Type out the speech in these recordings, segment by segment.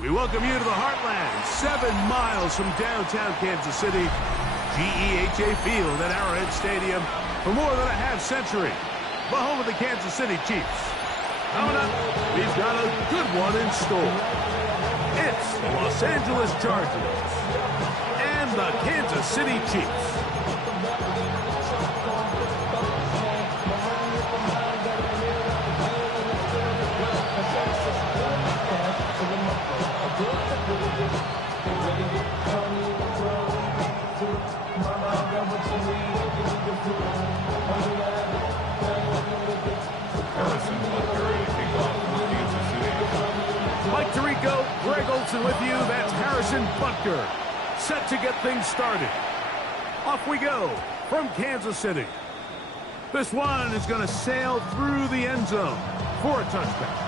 We welcome you to the Heartland, 7 miles from downtown Kansas City, GEHA Field at Arrowhead Stadium for more than a half-century. The home of the Kansas City Chiefs. Coming up, we've got a good one in store. It's the Los Angeles Chargers and the Kansas City Chiefs. Mike Tirico, Greg Olson with you. That's Harrison Butker. Set to get things started. Off we go from Kansas City. This one is going to sail through the end zone for a touchdown.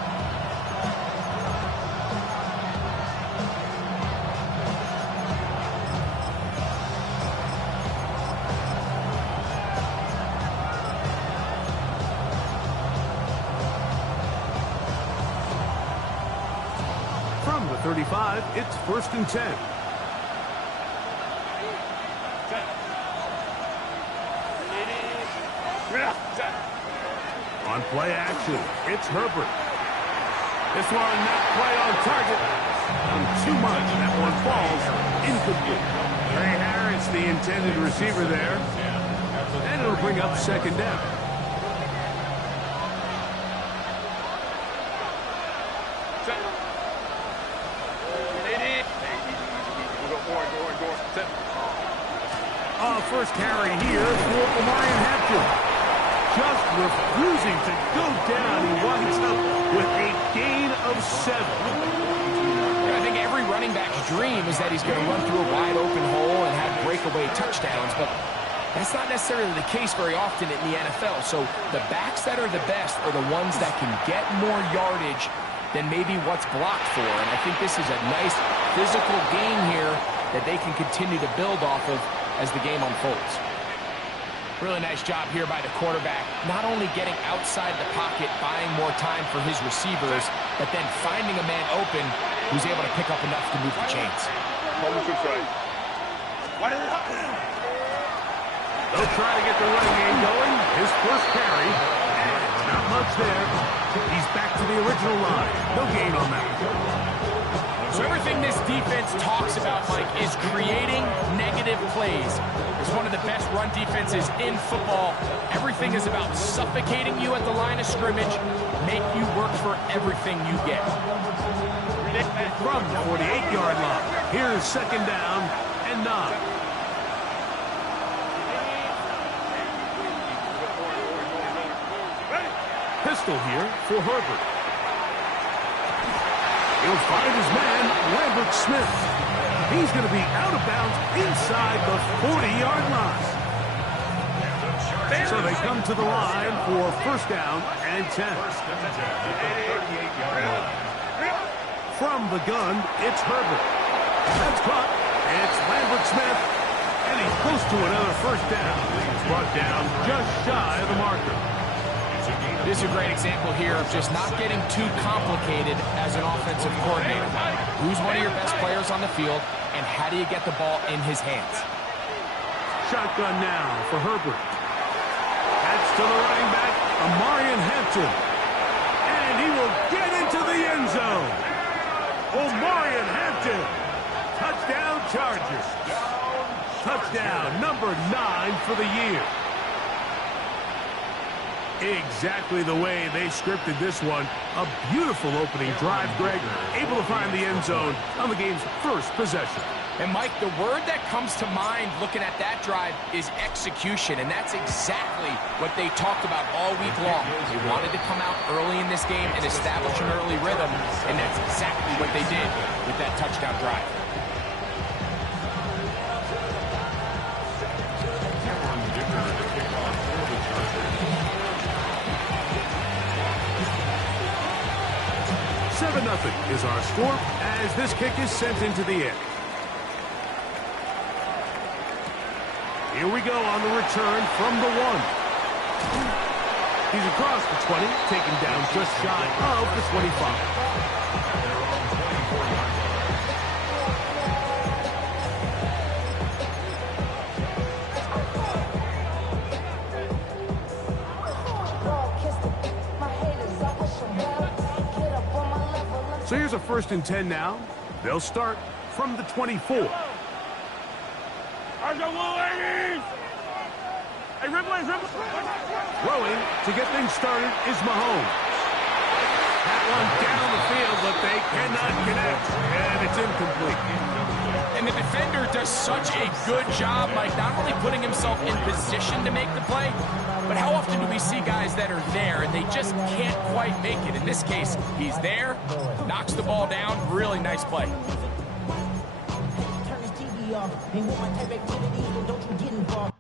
From the 35, it's 1st and 10. On play action, it's Herbert. This one not quite on target. Too much. That one falls incomplete. Trey Harris, the intended receiver there. And it'll bring up 2nd down. First carry here for Omarion Hampton. Just refusing to go down. He winds up with a gain of 7. I think every running back's dream is that he's going to run through a wide open hole and have breakaway touchdowns, but that's not necessarily the case very often in the NFL. So the backs that are the best are the ones that can get more yardage than maybe what's blocked for. And I think this is a nice physical game here that they can continue to build off of as the game unfolds. Really nice job here by the quarterback, not only getting outside the pocket, buying more time for his receivers, but then finding a man open who's able to pick up enough to move the chains. They'll try to get the running game going. His first carry, and not much there. He's back to the original line. No gain on that. So everything this defense talks about, Mike, is creating negative plays. It's one of the best run defenses in football. Everything is about suffocating you at the line of scrimmage, make you work for everything you get. From the 48-yard line, here's 2nd down and 9. Pistol here for Herbert. He'll find his man, Lambert Smith. He's going to be out of bounds inside the 40-yard line. So they come to the line for 1st down and 10. From the gun, it's Herbert. That's caught. It's Lambert Smith. And he's close to another 1st down. He's brought down just shy of the marker. This is a great example here of just not getting too complicated as an offensive coordinator. Who's one of your best players on the field, and how do you get the ball in his hands? Shotgun now for Herbert. That's to the running back, Omarion Hampton. And he will get into the end zone. Omarion Hampton. Touchdown Chargers. Touchdown number 9 for the year. Exactly the way they scripted this one. A beautiful opening drive, Greg. Able to find the end zone on the game's first possession. And, Mike, the word that comes to mind looking at that drive is execution, and that's exactly what they talked about all week long. They wanted to come out early in this game and establish an early rhythm, and that's exactly what they did with that touchdown drive. Nothing is our score as this kick is sent into the air. Here we go on the return from the 1. He's across the 20, taken down just shy of the 25. So here's a 1st and 10 now. They'll start from the 24. Throwing to get things started is Mahomes. That one down the field, but they cannot connect, and it's incomplete. And the defender does such a good job, Mike, not only putting himself in position to make the play, but how often do we see guys that are there and they just can't quite make it? In this case, he's there, knocks the ball down, really nice play. Turn this TV off. Ain't want my type activities, then don't you get involved.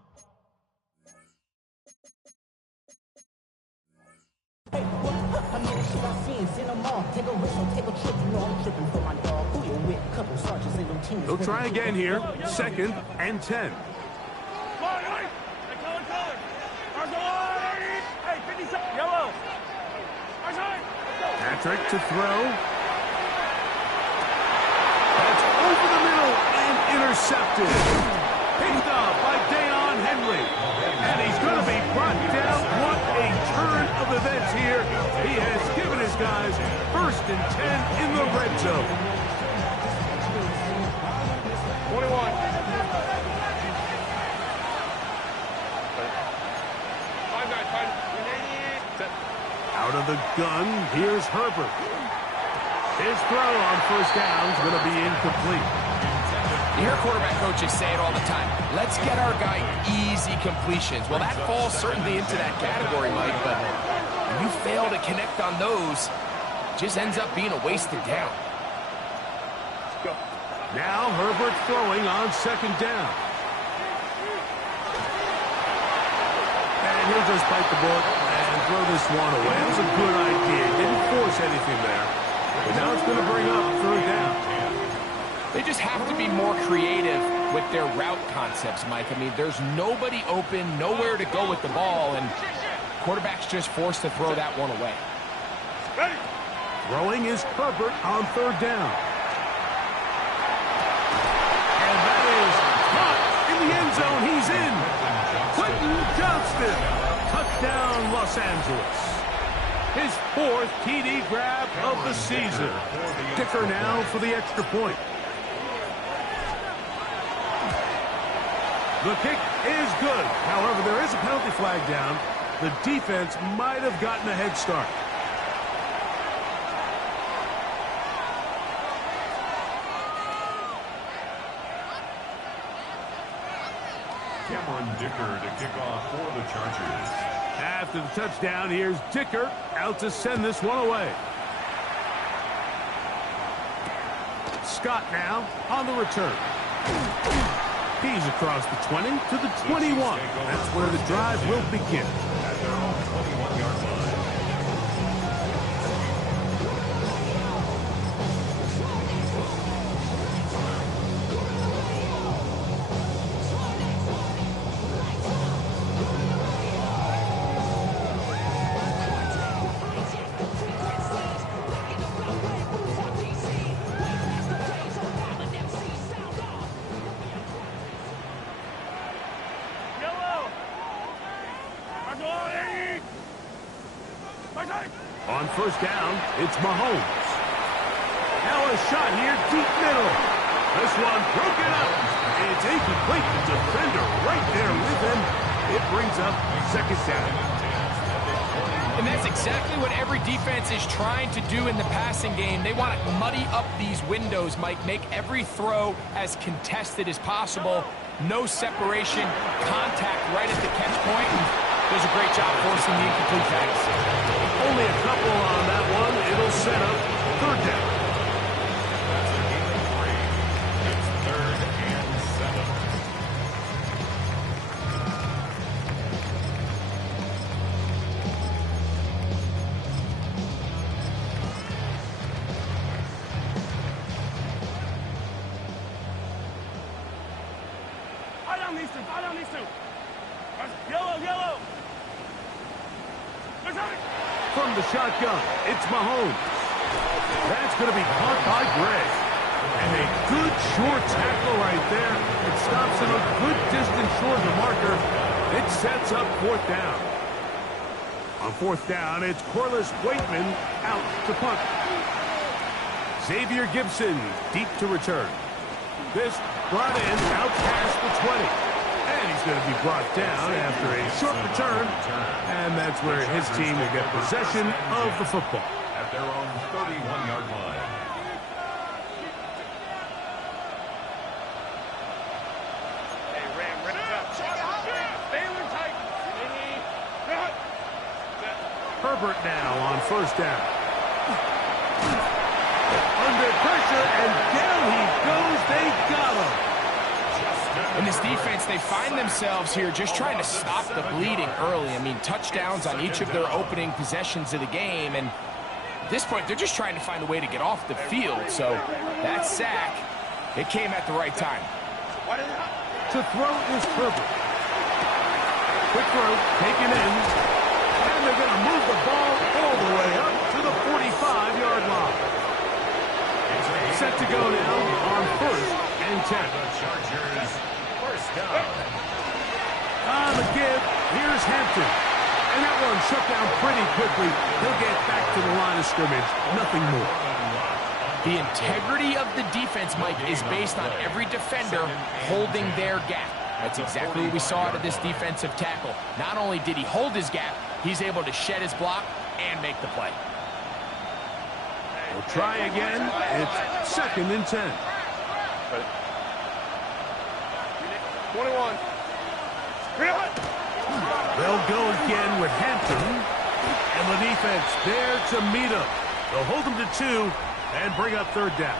Hey, I know the shit I seen, send them off. Take a risk or take a trip, you know I'm tripping for my dog. Who you with? Couple sergeants in them teams. They'll try again here, 2nd and 10. Patrick to throw. That's over the middle and intercepted. Picked up by Deion Henry. And he's going to be brought down. What a turn of events here. He has given his guys 1st and 10 in the red zone. 21. Out of the gun, here's Herbert. His throw on 1st down is going to be incomplete. You hear quarterback coaches say it all the time. Let's get our guy easy completions. Well, that falls certainly into that category, Mike, but when you fail to connect on those, it just ends up being a wasted down. Now Herbert throwing on 2nd down. And he'll just bite the bullet and throw this one away. It was a good idea. Didn't force anything there. But now it's going to bring up 3rd down. They just have to be more creative with their route concepts, Mike. I mean, there's nobody open, nowhere to go with the ball, and quarterback's just forced to throw that one away. Throwing is Herbert on 3rd down. And that is caught in the end zone. He's in. Quentin Johnston. Touchdown, Los Angeles. His 4th TD grab of the season. Dicker now for the extra point. The kick is good. However, there is a penalty flag down. The defense might have gotten a head start. Cameron Dicker to kick off for the Chargers. After the touchdown, here's Dicker out to send this one away. Scott now on the return. He's across the 20 to the 21. That's where the drive will begin. At their own 21-yard line. On 1st down, it's Mahomes. Now a shot here, deep middle. This one broken up. It's incomplete. The defender right there with him. It brings up 2nd down. And that's exactly what every defense is trying to do in the passing game. They want to muddy up these windows, Mike, make every throw as contested as possible. No separation, contact right at the catch point. And does a great job forcing the incomplete pass. Only a couple on that one. It'll set up 3rd down. That's a gain of 3. It's 3rd and 7. Fire down these two. Yellow. From the shotgun, it's Mahomes. That's going to be caught by Gray. And a good short tackle right there. It stops him a good distance short of the marker. It sets up 4th down. On 4th down, it's Corliss Waitman out to punt. Xavier Gibson, deep to return. This brought in, out past the 20. And he's going to be brought down after a short return. And that's where his team will get possession of the football. At their own 31-yard line. Herbert now on first down. Under pressure, and down he goes. They got him. In this defense, they find themselves here just trying to stop the bleeding early. I mean, touchdowns on each of their opening possessions of the game, and at this point, they're just trying to find a way to get off the field. So that sack, it came at the right time. To throw is Herbert. Quick throw, taken in. And they're going to move the ball all the way up to the 45-yard line. Set to go now on first and 10. Chargers, first down. On the give, here's Hampton. And that one shut down pretty quickly. He'll get back to the line of scrimmage. Nothing more. The integrity of the defense, Mike, is based on every defender holding their gap. That's exactly what we saw out of this defensive tackle. Not only did he hold his gap, he's able to shed his block and make the play. We'll try again. It's second and 10. 21. They'll go again with Hampton. And the defense there to meet him. They'll hold him to 2 and bring up third down.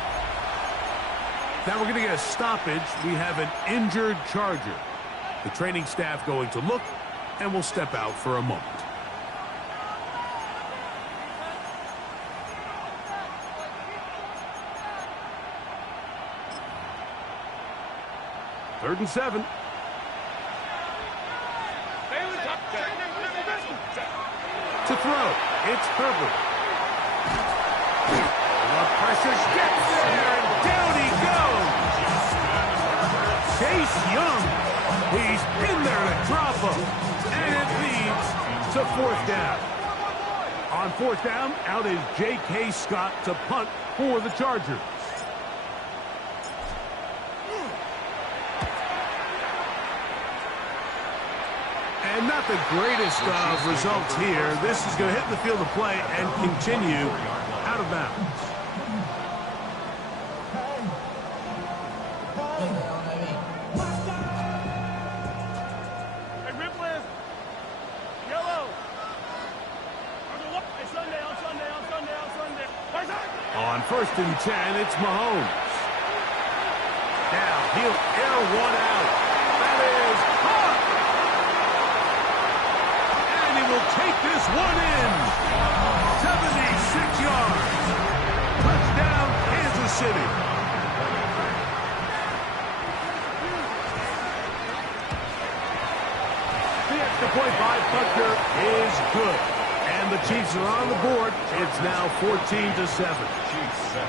Now we're going to get a stoppage. We have an injured Charger. The training staff going to look, and we'll step out for a moment. Third and 7. To throw, it's Herbert. The pressure gets there, and down he goes. Chase Young, he's in there to drop him, and it leads to fourth down. On fourth down, out is J.K. Scott to punt for the Chargers. And not the greatest of results here. This is going to hit the field of play and continue out of bounds. Hey, Ripley. Yellow. On Sunday. On first and 10, it's Mahomes. Now he'll air one out. That is caught. And he will take this one in. 76 yards. Touchdown, Kansas City. The extra point by Butker is good. And the Chiefs are on the board. It's now 14-7. Chiefs 7.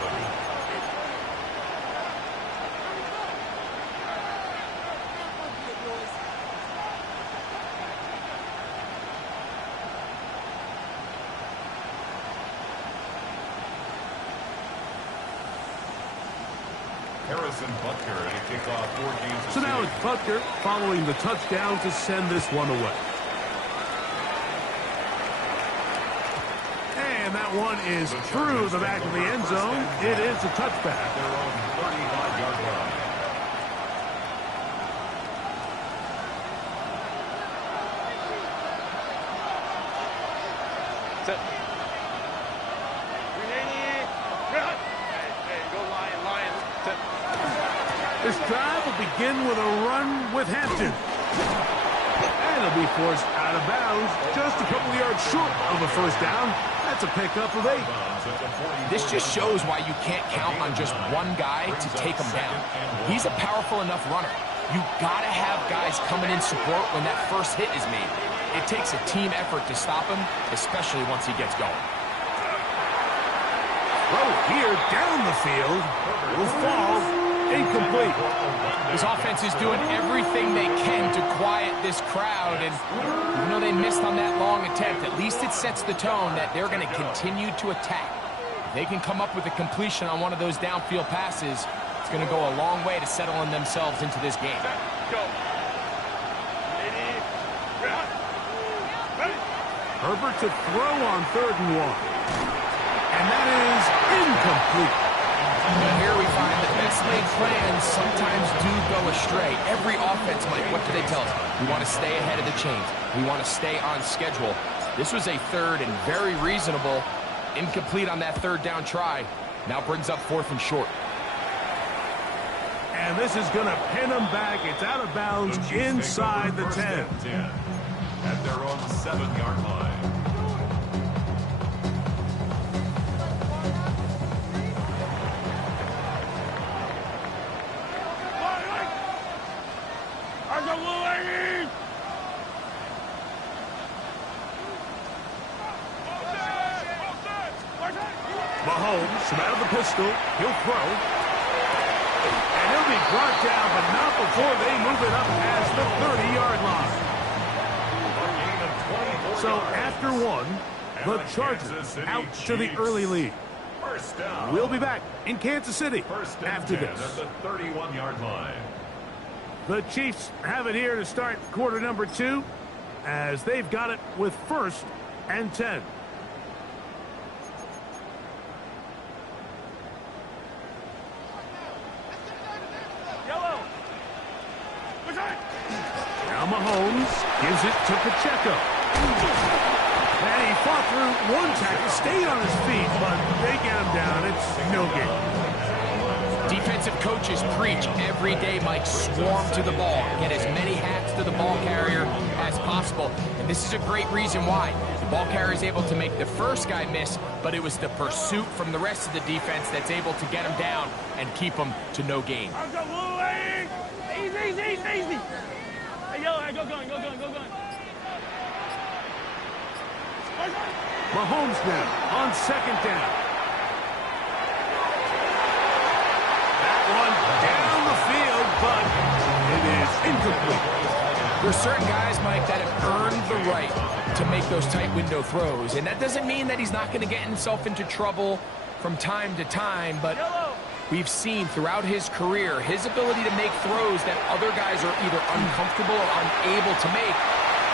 Harrison Butker to kick off for Kansas So now City. it's Butker following the touchdown to send this one away. And that one is through the back of the end zone. It is a touchback. Their own 35-yard line. This drive will begin with a run with Hampton. And he'll be forced out of bounds just a couple of yards short of a first down. That's a pickup of 8. This just shows why you can't count on just one guy to take him down. He's a powerful enough runner. You got to have guys coming in support when that first hit is made. It takes a team effort to stop him, especially once he gets going. Throw here down the field. Will fall. Incomplete. This offense is doing everything they can to quiet this crowd, and even though they missed on that long attempt, at least it sets the tone that they're going to continue to attack. They can come up with a completion on one of those downfield passes. It's going to go a long way to settling themselves into this game. Go. Ready. Ready. Herbert to throw on 3rd and 1. And that is incomplete. But here we find that best laid plans sometimes do go astray. Every offense, Mike, what do they tell us? We want to stay ahead of the chains. We want to stay on schedule. This was a 3rd and very reasonable. Incomplete on that 3rd down try. Now brings up 4th and short. And this is going to pin them back. It's out of bounds inside the 10. At their own 7-yard line. Mahomes from out of the pistol. He'll throw. And he'll be brought down, but not before they move it up past the 30-yard line. So after 1, the Chargers out to the early lead. We'll be back in Kansas City after this. At the 31-yard line. The Chiefs have it here to start quarter number 2 as they've got it with 1st and 10. Now Mahomes gives it to Pacheco. And he fought through one tackle, stayed on his feet, but they get him down. It's no game. Defensive coaches preach every day, Mike, swarm to the ball. Get as many hats to the ball carrier as possible. And this is a great reason why. The ball carrier is able to make the first guy miss, but it was the pursuit from the rest of the defense that's able to get him down and keep him to no gain. Easy. Hey, yellow, go going. Mahomes now on 2nd down. That one down the field, but it is incomplete. There's certain guys, Mike, that have earned the right to make those tight window throws. And that doesn't mean that he's not going to get himself into trouble from time to time, but we've seen throughout his career his ability to make throws that other guys are either uncomfortable or unable to make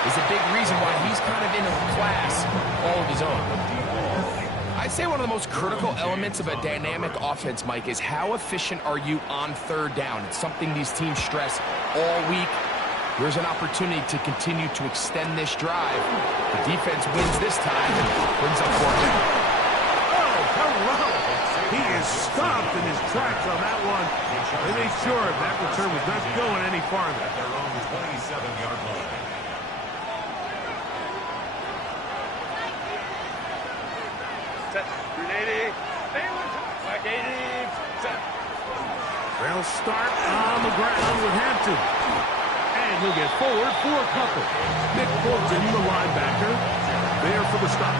is a big reason why he's kind of in a class all of his own. I'd say one of the most critical elements of a dynamic offense, Mike, is how efficient are you on 3rd down. It's something these teams stress all week. Here's an opportunity to continue to extend this drive. The defense wins this time and brings up 4th down. Oh, hello. He is stopped in his tracks on that one. They made sure that return was not going any farther. At their own 27-yard line. They'll start on the ground with Hampton. And he'll get forward for a couple. Nick Bolton, the linebacker, there for the stop.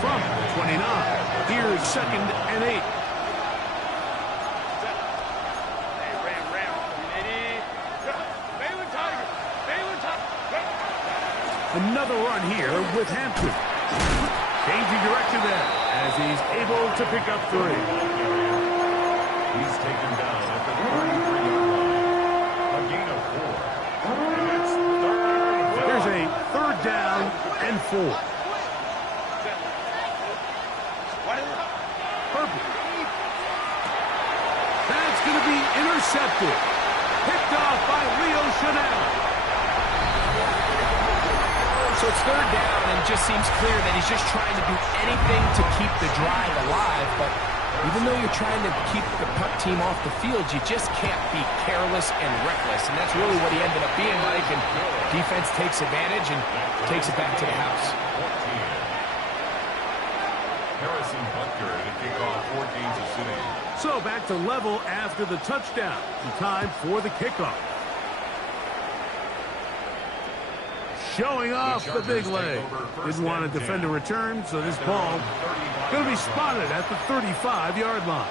From 29, here's 2nd and 8. Another run here with Hampton. Changing direction there as he's able to pick up 3. He's taken down at the 33-yard line. A gain of 4. And it's 3rd down. Here's a 3rd down and 4. Herbert. That's going to be intercepted. Picked off by Leo Chanel. So it's 3rd down, and it just seems clear that he's just trying to do anything to keep the drive alive. But even though you're trying to keep the punt team off the field, you just can't be careless and reckless. And that's really what he ended up being like. And defense takes advantage and takes it back to the house. Harrison Butker to kick off for Kansas City. So back to level after the touchdown. Time for the kickoff. Showing off the big leg. Didn't want to defend a return, so this ball going to be spotted at the 35-yard line.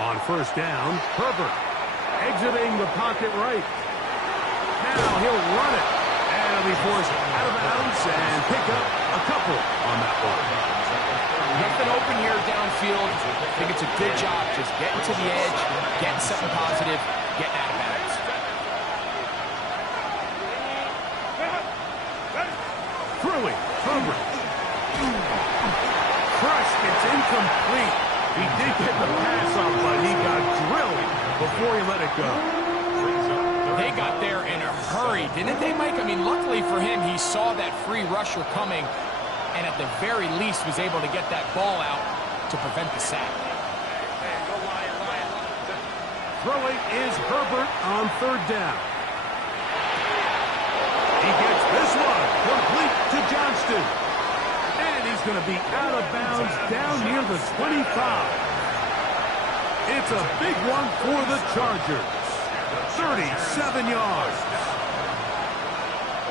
On first down, Herbert exiting the pocket right. Now he'll run it. And he'll be forced out of bounds and pick up a couple on that one. Nothing open here downfield. I think it's a good job just getting to the edge, getting something positive, getting out of bounds. Throwing, Herbert. Crushed, it's incomplete. He did get the pass off, but he got drilled before he let it go. They got there in a hurry, didn't they, Mike? I mean, luckily for him, he saw that free rusher coming, and at the very least was able to get that ball out to prevent the sack. Throwing is Herbert on third down. He gets this one complete to Johnston. And he's going to be out of bounds down near the 25. It's a big one for the Chargers. 37 yards.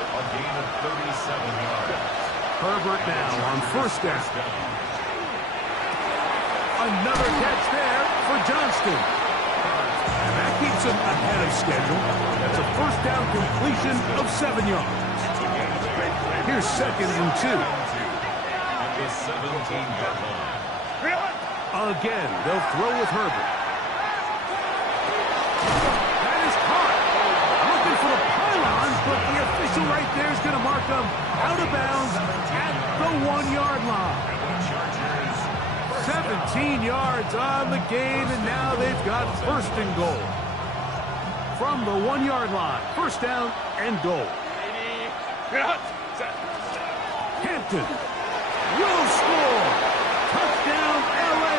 A gain of 37 yards. Herbert now on first down. Another catch there for Johnston. And that keeps him ahead of schedule. That's a first down completion of 7 yards. Here's second and 2. At the 17-yard line. Again, they'll throw with Herbert. That is caught. Looking for the pylon, but the official right there is going to mark them out of bounds at the 1-yard line. 17 yards on the gain, and now they've got first and goal. From the 1-yard line, first down and goal. Hampton will score. Touchdown, L.A.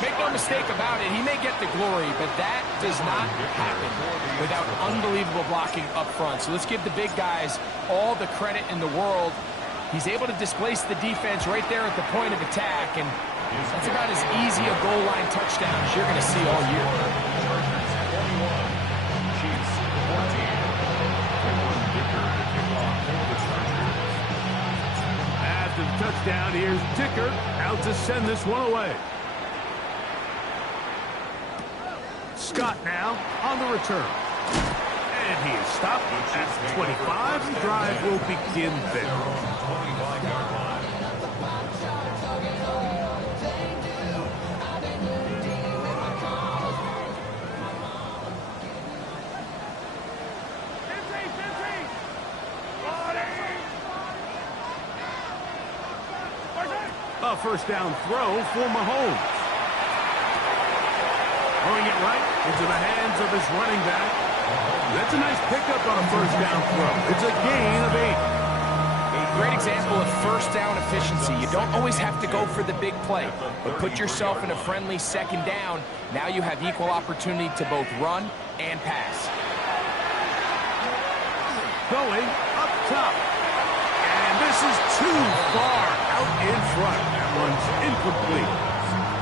Make no mistake about it, he may get the glory, but that does not happen without unbelievable blocking up front. So let's give the big guys all the credit in the world. He's able to displace the defense right there at the point of attack, and that's about as easy a goal line touchdown as you're going to see all year. After the touchdown, here's Dicker out to send this one away. Scott now on the return. And he is stopped at 25. The drive will begin there. 25-yard line. A first down throw for Mahomes. Throwing it right into the hands of his running back. That's a nice pickup on a first down throw. It's a gain of 8. A great example of first down efficiency. You don't always have to go for the big play, but put yourself in a friendly second down. Now you have equal opportunity to both run and pass. Going up top. And this is too far out in front. That one's incomplete.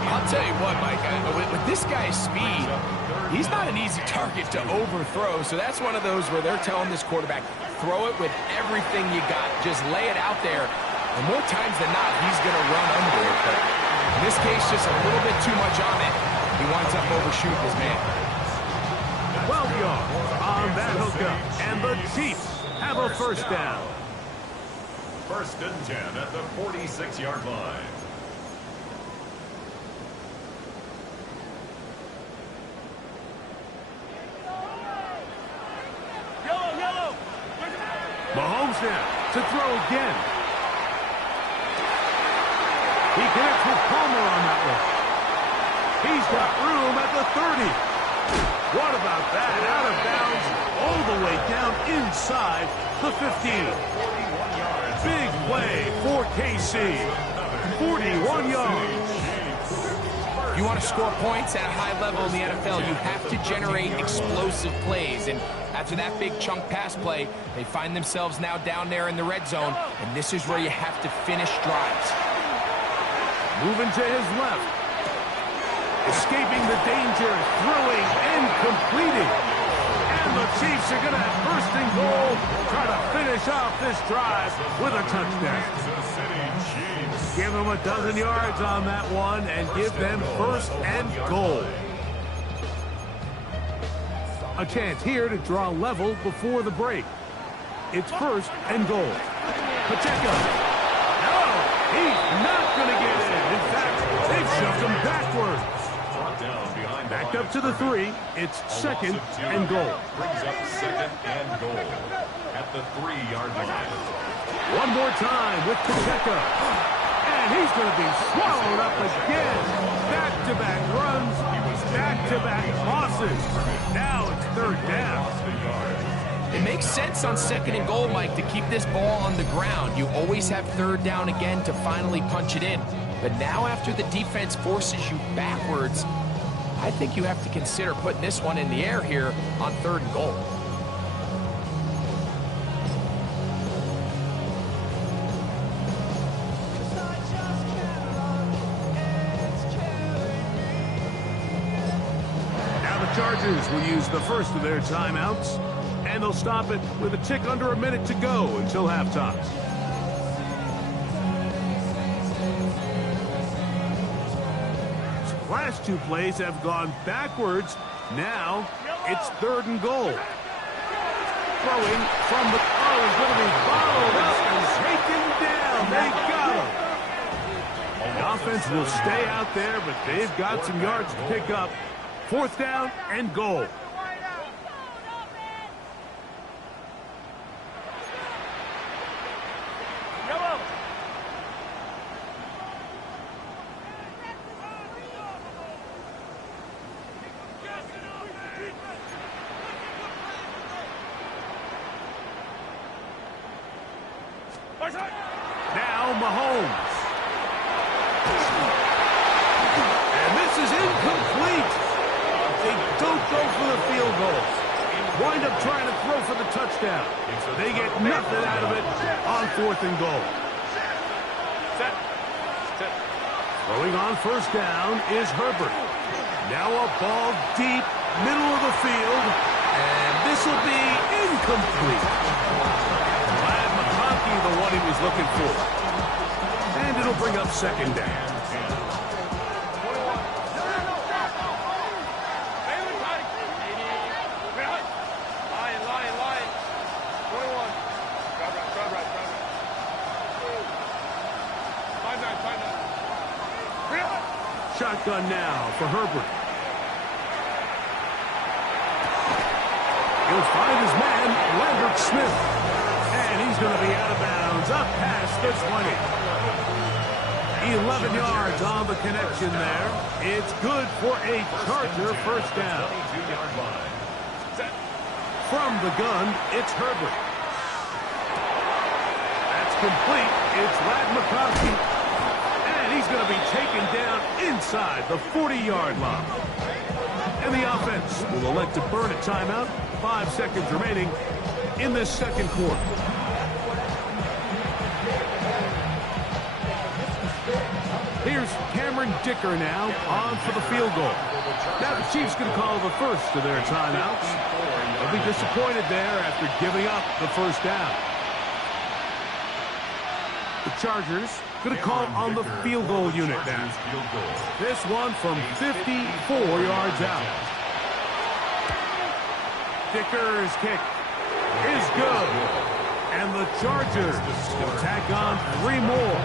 I'll tell you what, Mike, with this guy's speed, he's not an easy target to overthrow, so that's one of those where they're telling this quarterback, throw it with everything you got. Just lay it out there, and more times than not, he's going to run under it. But in this case, just a little bit too much on it. He winds up overshooting his man. 12 yards on that hookup, and the Chiefs have a first down. First and 10 at the 46-yard line. Mahomes now to throw again. He connects with Palmer on that one. He's got room at the 30. What about that? Out of bounds all the way down inside the 15. Big play for KC. 41 yards. If you want to score points at a high level in the NFL, you have to generate explosive plays. And after that big chunk pass play, they find themselves now down there in the red zone, and this is where you have to finish drives. Moving to his left. Escaping the danger, throwing and completing. And the Chiefs are going to have first and goal, try to finish off this drive with a touchdown. Kansas City Chiefs. Give them a dozen yards on that one and give them first and goal. A chance here to draw level before the break. It's first and goal. Pacheco. No, he's not going to get in. In fact, they've shoved him backwards. Brought down behind Backed up to the 3. It's second and goal. Brings up second and goal at the 3-yard line. One more time with Pacheco. And he's going to be swallowed up again. Back-to-back runs, back-to-back losses. Now it's third down. It makes sense on second and goal, Mike, to keep this ball on the ground. You always have third down again to finally punch it in. But now after the defense forces you backwards, I think you have to consider putting this one in the air here on third and goal. Now the Chargers will use the first of their timeouts, and they'll stop it with a tick under a minute to go until halftime. Last two plays have gone backwards. Now it's third and goal. Throwing from the is going to be followed up and taken down. They got him. The offense will stay out there, but they've got some yards to pick up. Fourth down and goal. Now Mahomes. And this is incomplete. They don't go for the field goal. Wind up trying to throw for the touchdown. They get nothing out of it on fourth and goal. Throwing on first down is Herbert. Now a ball deep, middle of the field. And this will be incomplete. The one he was looking for. And it'll bring up second down. Shotgun now for Herbert. He'll find his man, Lambert Smith. And he's going to be out of bounds, up past the 20. 11 yards on the connection there. It's good for a Charger first down. From the gun, it's Herbert. That's complete. It's Ladd McConkey. And he's going to be taken down inside the 40-yard line. And the offense will elect to burn a timeout. 5 seconds remaining in this second quarter. Here's Cameron Dicker now on for the field goal. Now the Chiefs going to call the first of their timeouts. They'll be disappointed there after giving up the first down. The Chargers going to call on the field goal unit now. This one from 54 yards out. Dicker's kick is good. And the Chargers will tack on 3 more,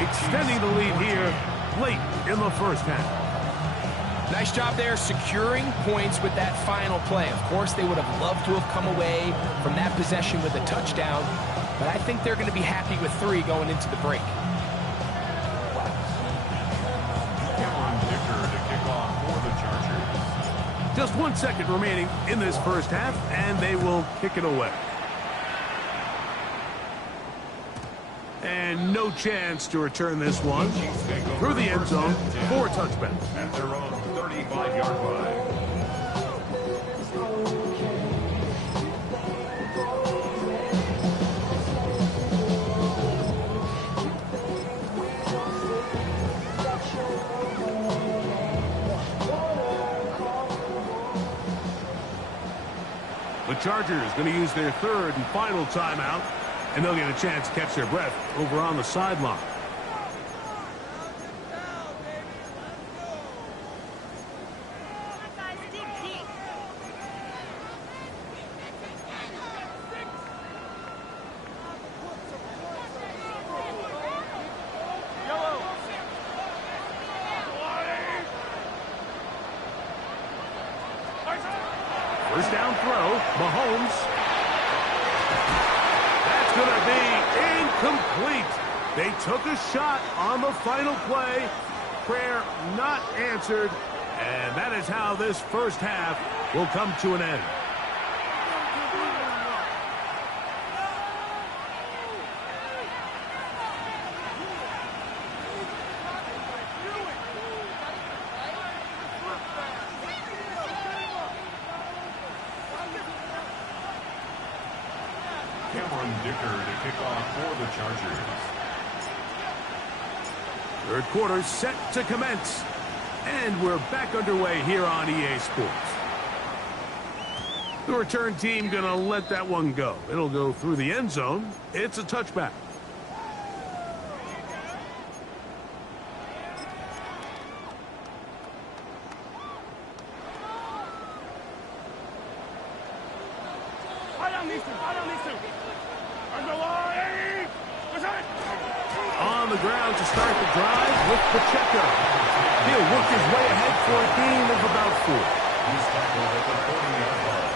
extending the lead here late in the first half. Nice job there securing points with that final play. Of course, they would have loved to have come away from that possession with a touchdown, but I think they're going to be happy with 3 going into the break. Just 1 second remaining in this first half, and they will kick it away. And no chance to return this one through the end zone for a touchback. At their own 35-yard line. The Chargers going to use their third and final timeout, and they'll get a chance to catch their breath over on the sideline. First down throw, Mahomes. That's going to be incomplete. They took a shot on the final play. Prayer not answered. And that is how this first half will come to an end. To kick off for the Chargers. Third quarter set to commence. And we're back underway here on EA Sports. The return team going to let that one go. It'll go through the end zone. It's a touchback. On the ground to start the drive with Pacheco. He'll work his way ahead for a gain of about 4. He's tackled at the 40-yard line.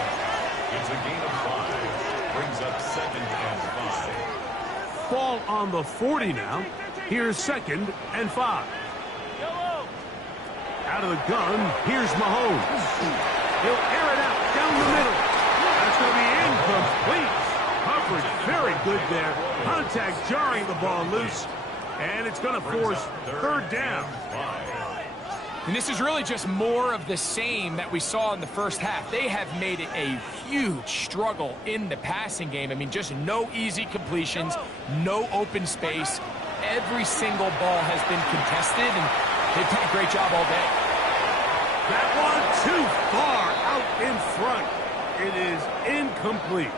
It's a gain of 5. Brings up 2nd and 5. Ball on the 40 now. Here's 2nd and 5. Out of the gun, here's Mahomes. He'll air it out down the middle. That's going to be incomplete. Coverage very good there. Contact jarring the ball loose. And it's going to force third down. And this is really just more of the same that we saw in the first half. They have made it a huge struggle in the passing game. I mean, just no easy completions, no open space. Every single ball has been contested, and they've done a great job all day. That one too far out in front. It is incomplete.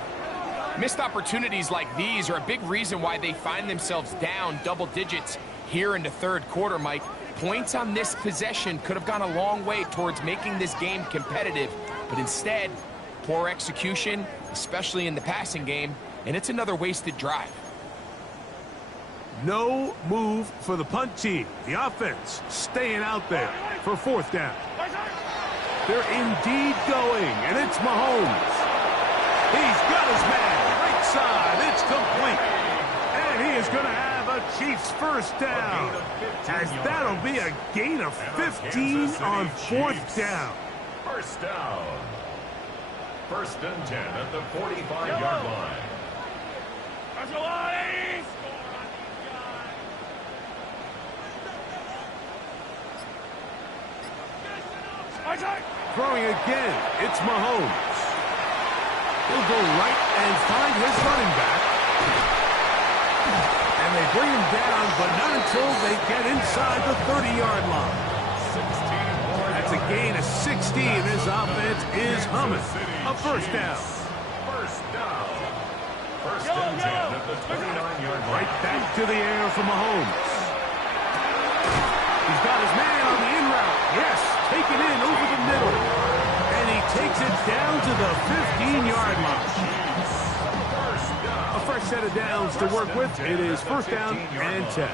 Missed opportunities like these are a big reason why they find themselves down double digits here in the third quarter, Mike. Points on this possession could have gone a long way towards making this game competitive, but instead, poor execution, especially in the passing game, and it's another wasted drive. No move for the punt team. The offense staying out there for fourth down. They're indeed going, and it's Mahomes. He's got his man. Right side. It's complete. And he is going to have a Chiefs first down. As that'll be a gain of 15 on fourth down. First down. 1st and 10 at the 45-yard line. Throwing again, it's Mahomes. He'll go right and find his running back. And they bring him down, but not until they get inside the 30-yard line. That's a gain of 16. This offense is humming. A first down. First down. 1st and 10 at the 29-yard line. Right back to the air for Mahomes. He's got his man on the in route. Yes, take it in over the middle. And he takes it down to the 15-yard line. A fresh set of downs to work with. It is first down and 10.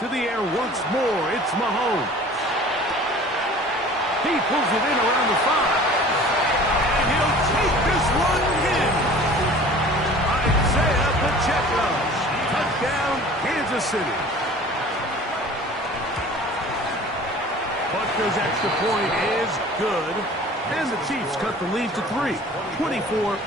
To the air once more. It's Mahomes. He pulls it in around the 5. And he'll take this one in. Isaiah Pacheco. Touchdown, Kansas City. Butker's extra point is good. And the Chiefs cut the lead to 3. 24-21.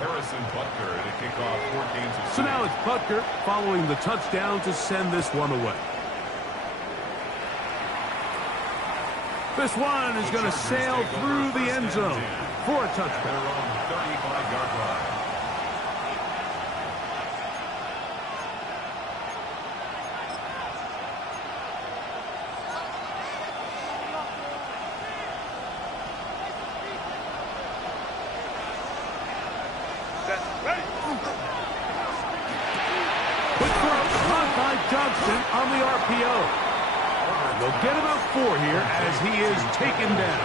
Harrison Butker to kick off for Kansas City. So now it's Butker following the touchdown to send this one away. This one is going to sail through the end zone for a touchdown. Winston on the RPO. They'll get about 4 here as he is taken down.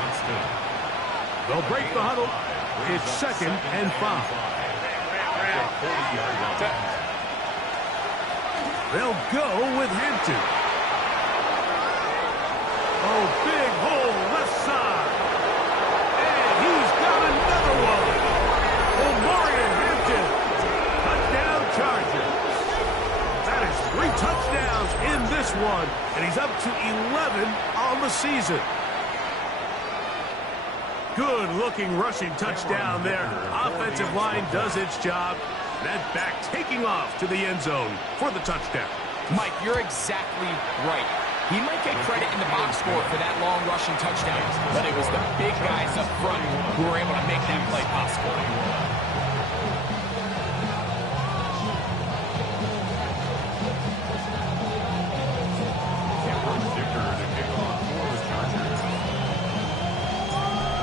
They'll break the huddle. It's 2nd and 5. They'll go with Hampton. Oh, big hole left side. And he's got another one. Omarion Hampton. Touchdown Chargers. That is 3 touchdowns in this one, and he's up to 11 on the season. Good-looking rushing touchdown there. Offensive line does its job. That back taking off to the end zone for the touchdown. Mike, you're exactly right. He might get credit in the box score for that long rushing touchdown, but it was the big guys up front who were able to make that play possible.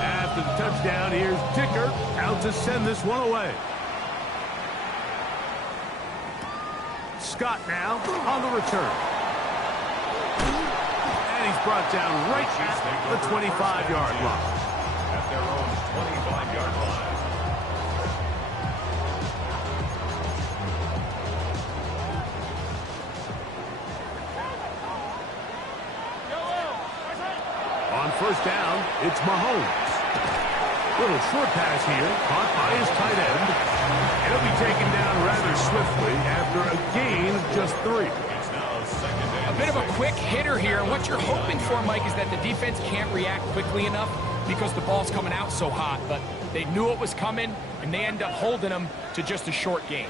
After the touchdown, here's Dicker out to send this one away. Scott now on the return. And he's brought down right at the 25-yard line. At their own 25-yard line. On first down, it's Mahomes. Little short pass here, caught by his tight end. And he'll be taken down rather swiftly after a gain of just 3. It's now 2nd and A bit of a quick hitter here, and what you're hoping for, Mike, is that the defense can't react quickly enough because the ball's coming out so hot, but they knew it was coming, and they end up holding them to just a short gain.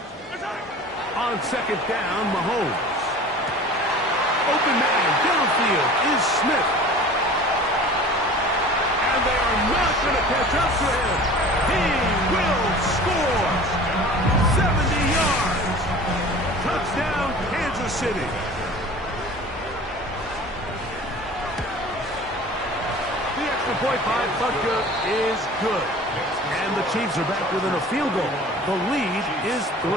On second down, Mahomes. Open man downfield is Smith. And they are not going to catch up to him. He will score. 70 yards. Touchdown, Kansas City. The extra point by Butker is good. And the Chiefs are back within a field goal. The lead is 3.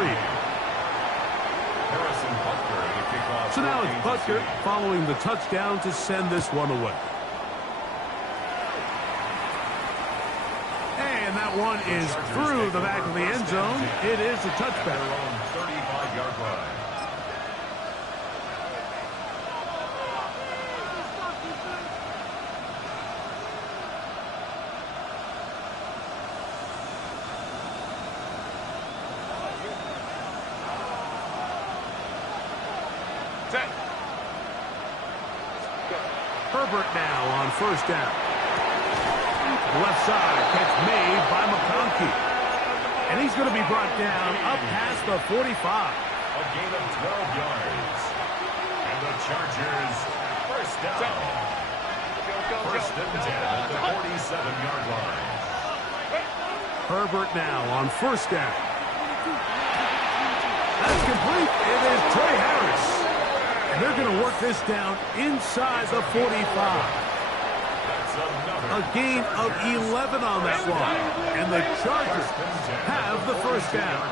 Harrison Butker to kick off. So now it's Butker following the touchdown to send this one away. And that one is through the back of the end zone. It is a touchback. Their own 35-yard line. Herbert now on first down. Left side, catch made by McConkey. And he's going to be brought down up past the 45. A gain of 12 yards. And the Chargers, first down. First and 10 at the 47-yard line. Herbert now on first down. That's complete. It is Trey Harris. And they're going to work this down inside the 45. A gain of 11 on that one. And the Chargers have the first down.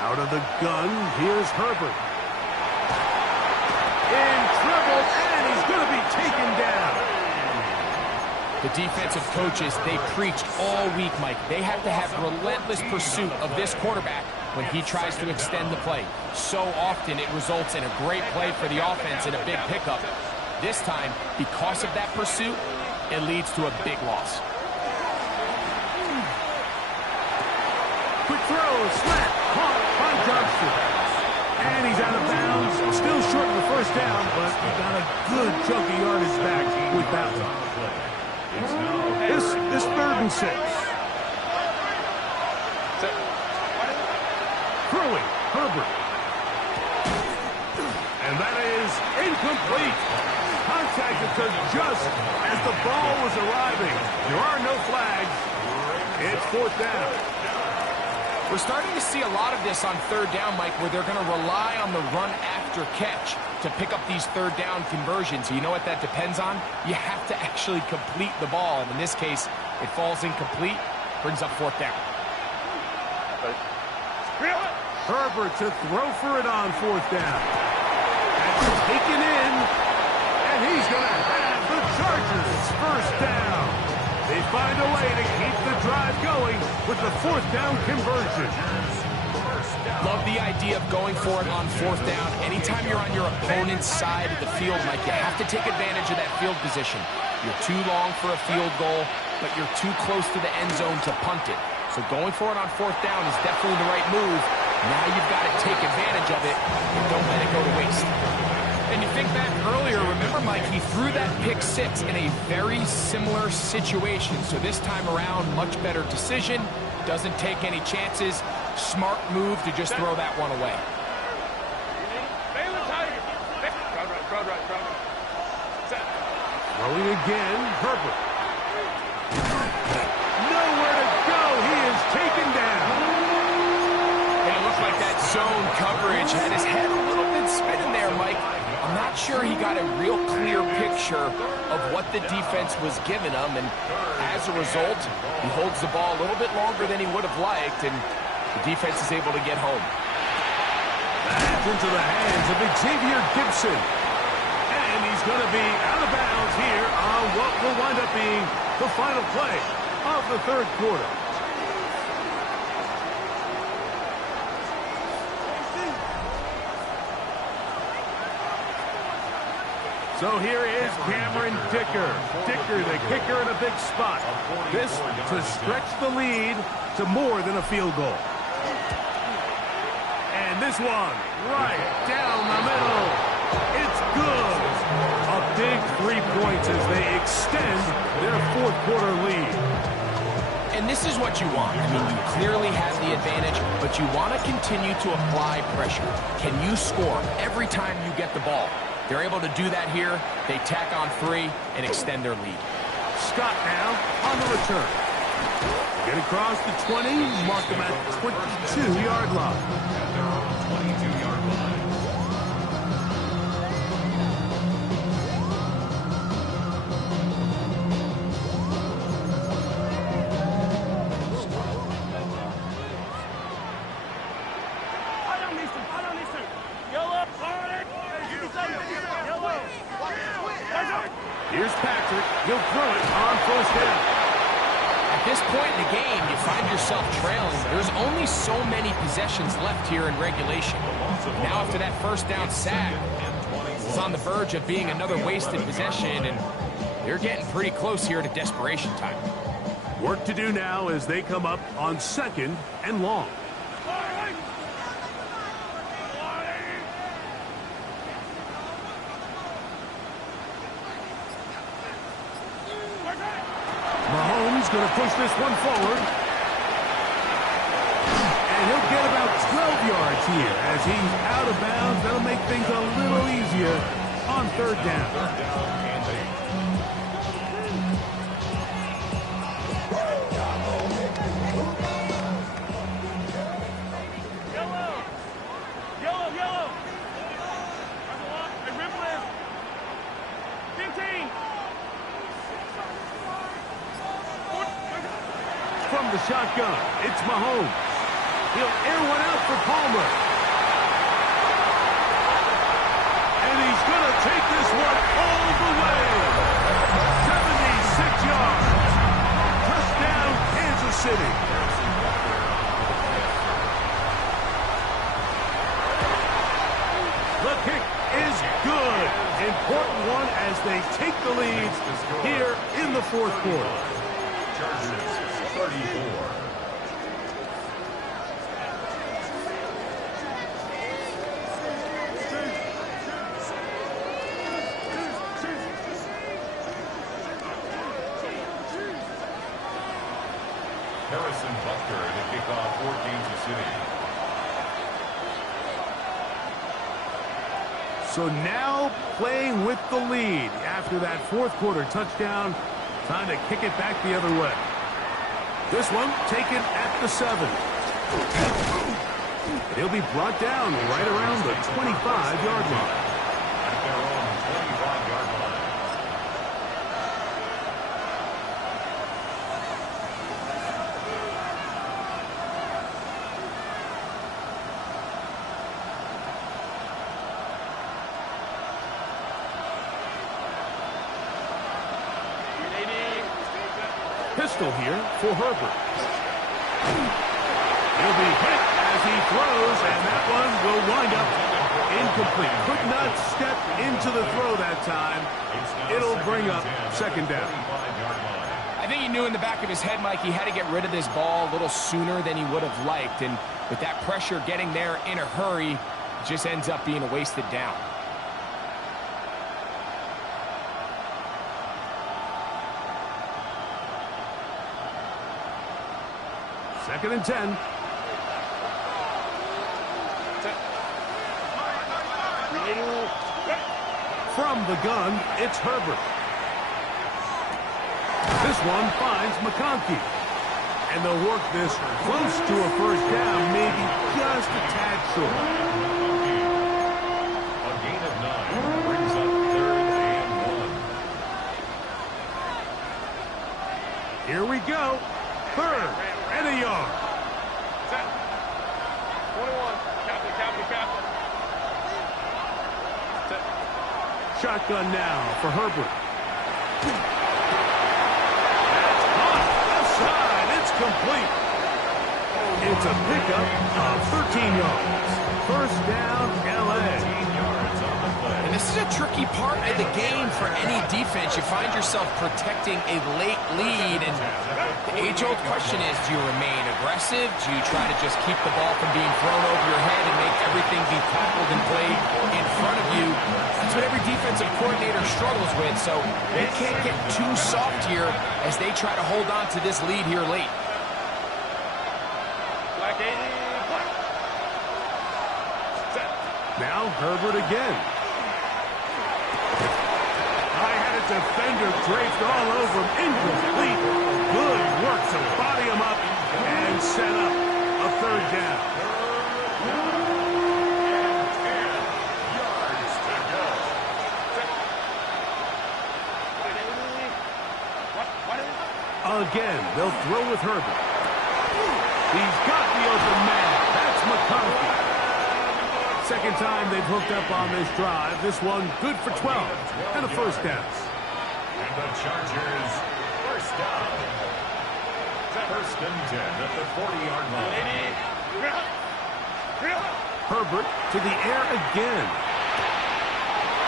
Out of the gun, here's Herbert. In trouble, and he's going to be taken down. The defensive coaches, they preached all week, Mike. They have to have relentless pursuit of this quarterback when he tries to extend the play. So often it results in a great play for the offense and a big pickup. This time, because of that pursuit, it leads to a big loss. Quick throw, slant, caught by Johnston. And he's out of bounds. Still short of the first down, but he got a good chunky yardage back with that one. This 3rd and 6. Throwing, Herbert. And that is incomplete. Contact occurred just as the ball was arriving. There are no flags. It's 4th down. We're starting to see a lot of this on 3rd down, Mike, where they're going to rely on the run after catch to pick up these 3rd down conversions. You know what that depends on? You have to actually complete the ball. And in this case, it falls incomplete, brings up 4th down. Herbert to throw for it on 4th down. That's taken in, and he's going to have the Chargers 1st down. They find a way to keep the drive going with the 4th down conversion. Love the idea of going for it on 4th down. Anytime you're on your opponent's side of the field, Mike, you have to take advantage of that field position. You're too long for a field goal, but you're too close to the end zone to punt it. So going for it on 4th down is definitely the right move. Now you've got to take advantage of it and don't let it go to waste. And you think back earlier, remember, Mike, he threw that pick 6 in a very similar situation. So this time around, much better decision. Doesn't take any chances. Smart move to just throw that one away. Throwing again, Herbert. Nowhere to go. He is taken down. And it looked like that zone coverage had his head a little bit spinning there, Mike. I'm not sure he got a real clear picture of what the defense was giving him, and as a result, he holds the ball a little bit longer than he would have liked, and the defense is able to get home. Back into the hands of Xavier Gibson. And he's going to be out of bounds here on what will wind up being the final play of the 3rd quarter. So here is Cameron Dicker. Dicker, the kicker, in a big spot. This to stretch the lead to more than a field goal. And this one right down the middle. It's good. A big 3 points as they extend their 4th quarter lead. And this is what you want. I mean, you clearly have the advantage, but you want to continue to apply pressure. Can you score every time you get the ball? They're able to do that here. They tack on 3 and extend their lead. Scott now on the return. Get across the 20, mark them at 22-yard line. They're on the 22-yard line. Here's Patrick. He'll throw it on 1st down. At this point in the game, you find yourself trailing. There's only so many possessions left here in regulation. Now after that 1st down sack, it's on the verge of being another wasted possession, and they're getting pretty close here to desperation time. Work to do now as they come up on 2nd and long. Mahomes going to push this one forward. And he'll get about 12 yards here as he's out of bounds. That'll make things a little easier on 3rd down. From the shotgun, it's Mahomes. He'll air one out for Palmer. And he's going to take this one all the way. 76 yards. Touchdown, Kansas City. The kick is good. Important one as they take the lead here in the 4th quarter. Chargers 34. Harrison Butker to kick off for Kansas City. So now playing with the lead after that 4th quarter touchdown. Time to kick it back the other way. This one taken at the 7. He'll be brought down right around the 25-yard line. At their own 25-yard line. Pistol here for Herbert. He'll be hit as he throws, and that one will wind up incomplete. Could not step into the throw that time. It'll bring up second down. I think he knew in the back of his head, Mike, he had to get rid of this ball a little sooner than he would have liked. And with that pressure getting there in a hurry, it just ends up being a wasted down. Second and 10. From the gun, it's Herbert. This one finds McConkey. And they'll work this close to a first down, maybe just a tad short. A gain of 9 brings up 3rd and 1. Here we go. 3rd and a yard. 21. Captain. Shotgun now for Herbert. That's caught outside. It's complete. It's a pickup of 13 yards. First down, LA. 18 yards on the play. And this is a tricky part of the game for any defense. You find yourself protecting a late lead, and the age-old question is, do you remain aggressive? Do you try to just keep the ball from being thrown over your head and make everything be tackled and played in front of you? That's what every defensive coordinator struggles with, so they can't get too soft here as they try to hold on to this lead here late. Black 80. Now Herbert again. I had a defender draped all over him. Incomplete. Good work to body him up and set up a third down. Again, they'll throw with Herbert. He's got the open man. That's McConkey. Second time they've hooked up on this drive. This one good for 12 and a first down. And the Chargers, first down. First and 10 at the 40-yard line. Herbert to the air again.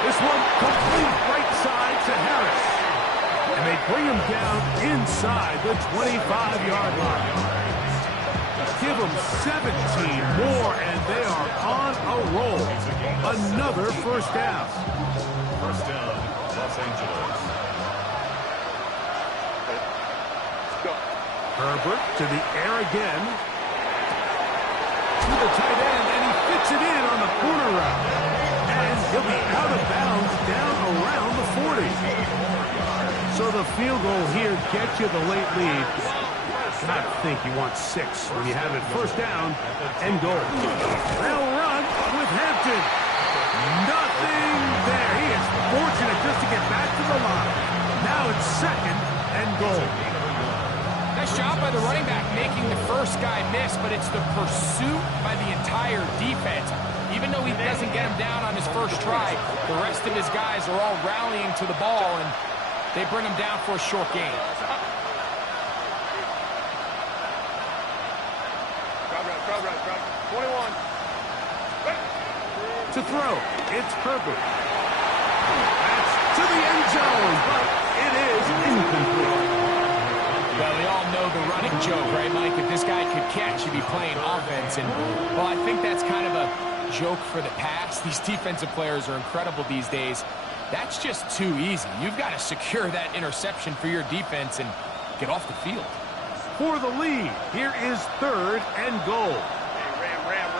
This one complete right side to Harris. And they bring him down inside the 25-yard line. Give them 17 more, and they are on a roll. Another first down. First down, Los Angeles. Herbert to the air again. To the tight end, and he fits it in on the corner route. And he'll be out of bounds down around the 40. So the field goal here gets you the late lead. I think you want 6 when you have it first down and goal. They'll run with Hampton. Nothing there. He is fortunate just to get back to the line. Now it's second and goal. Nice job by the running back making the first guy miss, but it's the pursuit by the entire defense. Even though he doesn't get him down on his first try, the rest of his guys are all rallying to the ball, and they bring him down for a short gain. Crowd. 21. To throw, it's Herbert. That's to the end zone, but it is incomplete. Well, we all know the running joke, right, Mike? If this guy could catch, he'd be playing offense. And, well, I think that's kind of a joke for the past. These defensive players are incredible these days. That's just too easy. You've got to secure that interception for your defense and get off the field. For the lead, here is third and goal. Hey, Ram.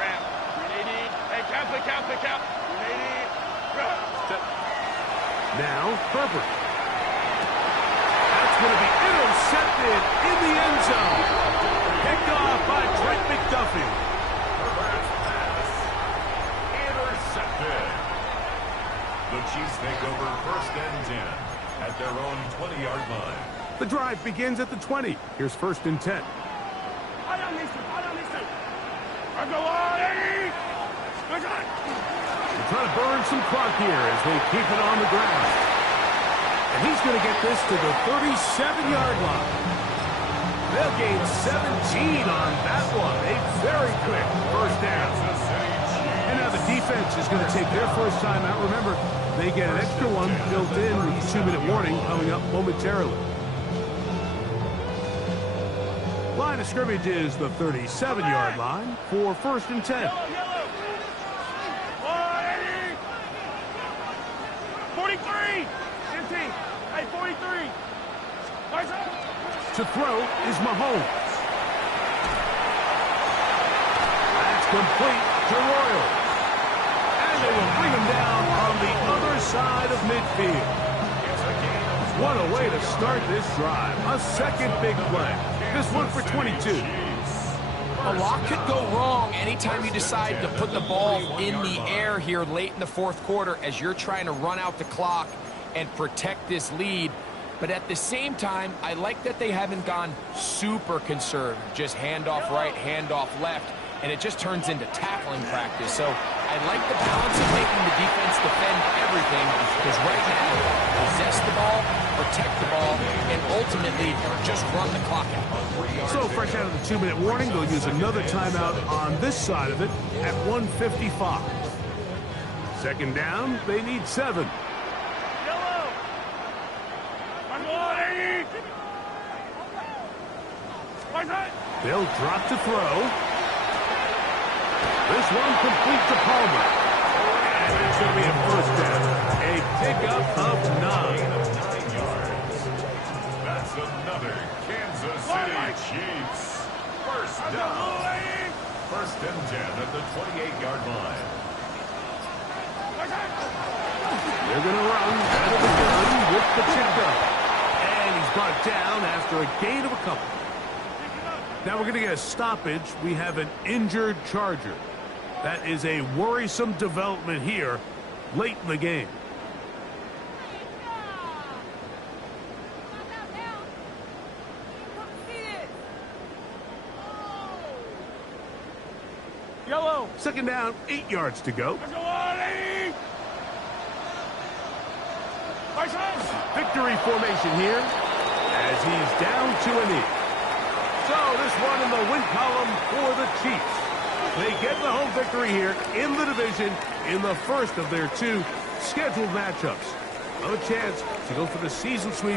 380. Hey, count. 380. Now, Herbert. That's going to be intercepted in the end zone. Picked off by Trent McDuffie. Herbert's pass. Intercepted. The Chiefs take over first and 10 at their own 20-yard line. The drive begins at the 20. Here's first and 10. They're trying to burn some clock here as they keep it on the ground. And he's going to get this to the 37-yard line. They'll gain 17 on that one. A very quick first down. And now the defense is going to take their first time out. Remember, they get an extra one built in with the 2-minute warning coming up momentarily. Line of scrimmage is the 37-yard line for 1st and 10. 43! 15! Hey, 43! To throw is Mahomes. That's complete to Royals. And they will bring him down on the other side of midfield. What a way to start this drive. A second big play. This one for 22. A lot could go wrong anytime you decide to put the ball in the air here late in the 4th quarter as you're trying to run out the clock and protect this lead. But at the same time, I like that they haven't gone super conservative. Just handoff right, handoff left, and it just turns into tackling practice. So I like the balance of making the defense defend everything, because right now, possess the ball, protect the ball, and ultimately just run the clock out. So fresh out of the 2-minute warning, they'll use another timeout on this side of it at 1:55. Second down, they need 7. They'll drop to throw. This one complete to Palmer. And it's going to be a first down. A pickup of 9. That's another Kansas City Chiefs. First down. 1st and 10 at the 28-yard line. They're going to run out of the gun with the pickup. And he's brought down after a gain of a couple. Now we're going to get a stoppage. We have an injured Charger. That is a worrisome development here late in the game. Yellow! Second down, 8 yards to go. Victory formation here as he's down to a knee. So this one in the win column for the Chiefs. They get the home victory here in the division in the first of their 2 scheduled matchups. A chance to go for the season sweep